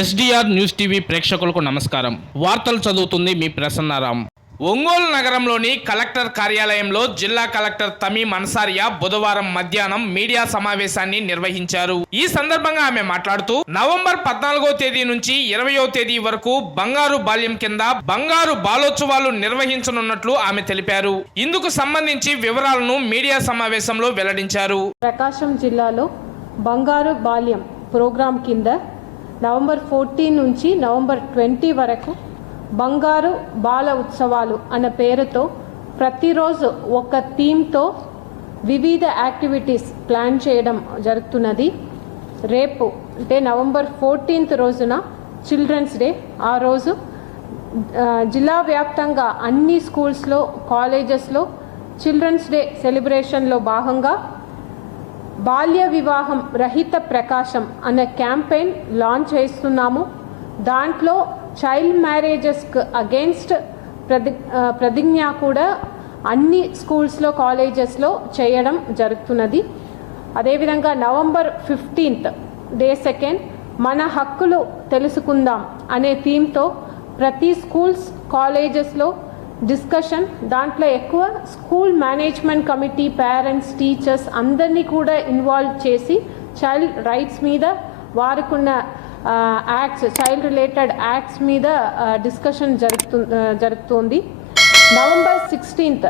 SDR news TV ప్రేక్షకులకు నమస్కారం. వార్తలు చదువుతుంది మీ ప్రసన్నారాం. ఒంగోలు నగరంలోని కలెక్టర్ కార్యాలయంలో జిల్లా కలెక్టర్ తమీం అన్సారియా బుధవారం మధ్యాహ్నం మీడియా సమావేశాన్ని నిర్వహించారు. ఈ సందర్భంగా ఆమె మాట్లాడుతూ నవంబర్ 14వ తేదీ నుంచి 20వ తేదీ వరకు బంగారు బాల్యం కింద బంగారు బాలోత్సవాలు నిర్వహించనున్నట్లు ఆమె తెలిపారు. ఇందుకు సంబంధించి వివరాలను మీడియా సమావేశంలో వెల్లడించారు. ప్రకాశం జిల్లాలో బంగారు బాల్యం ప్రోగ్రాం కింద నవంబర్ 14 నుంచి నవంబర్ 20 వరకు బంగారు బాల ఉత్సవాలు అన్న పేరుతో ప్రతిరోజు ఒక థీమ్తో వివిధ యాక్టివిటీస్ ప్లాన్ చేయడం జరుగుతున్నది. రేపు అంటే నవంబర్ 14th రోజున చిల్డ్రన్స్ డే. ఆ రోజు జిల్లా వ్యాప్తంగా అన్ని స్కూల్స్లో, కాలేజెస్లో చిల్డ్రన్స్ డే సెలబ్రేషన్లో భాగంగా బాల్య వివాహం రహిత ప్రకాశం అనే క్యాంపెయిన్ లాంచ్ చేస్తున్నాము. దాంట్లో చైల్డ్ మ్యారేజెస్కి అగెన్స్ట్ ప్రతిజ్ఞ కూడా అన్ని స్కూల్స్లో, కాలేజెస్లో చేయడం జరుగుతున్నది. అదేవిధంగా నవంబర్ 15th డే 2 మన హక్కులు తెలుసుకుందాం అనే థీమ్తో ప్రతి స్కూల్స్, కాలేజెస్లో డిస్కషన్. దాంట్లో ఎక్కువ school management committee, parents, teachers అందరినీ కూడా ఇన్వాల్వ్ చేసి చైల్డ్ రైట్స్ మీద, వారికున్న యాక్ట్స్, చైల్డ్ రిలేటెడ్ యాక్ట్స్ మీద డిస్కషన్ జరుగుతుంది. November 16th